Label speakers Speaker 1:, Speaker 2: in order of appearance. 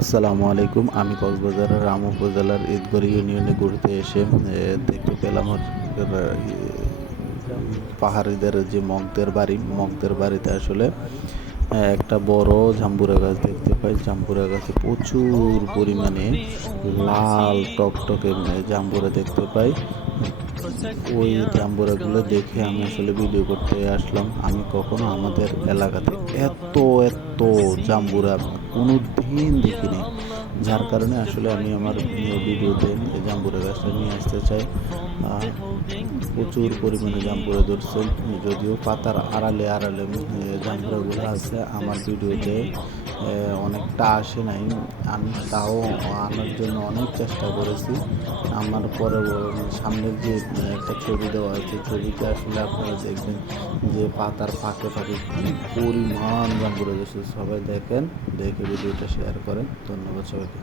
Speaker 1: আসসালামু আলাইকুম। আমি কক্সবাজারের রাম উপজেলার ঈদগড় ইউনিয়নে ঘুরতে এসে দেখতে পেলাম পাহাড়িদের যে মগদের বাড়ি, মগদের বাড়িতে আসলে একটা বড় জাম্বুরা গাছ দেখতে পাই। জাম্বুরা গাছে প্রচুর পরিমাণে লাল টকটকে জাম্বুরা দেখতে পাই। ওই জাম্বুরাগুলো দেখে আমি আসলে ভিডিও করতে আসলাম। আমি কখনো আমাদের এলাকাতে এত এত জাম্বুরা কোনো দিন দেখিনি। যার কারণে আসলে আমি আমার ভিডিওতে এই জাম্বুরা গাছটা নিয়ে আসতে চাই। প্রচুর পরিমাণে জাম্বুরা ধরছে। যদিও পাতার আড়ালে আড়ালে জাম্বুরাগুলো আছে। আমার ভিডিওতে অনেকটা আসে নাই। আমি তাও আনার জন্য অনেক চেষ্টা করেছি। আমার পরে সামনের যে একটা ছবি দেওয়া আছে, ছবিতে আসলে আপনারা দেখবেন যে পাতার ফাঁকে ফাঁকে পরিমাণ জাম্বুরা ধরছে। সবাই দেখেন, দেখে ভিডিওটা শেয়ার করেন। ধন্যবাদ সবাইকে।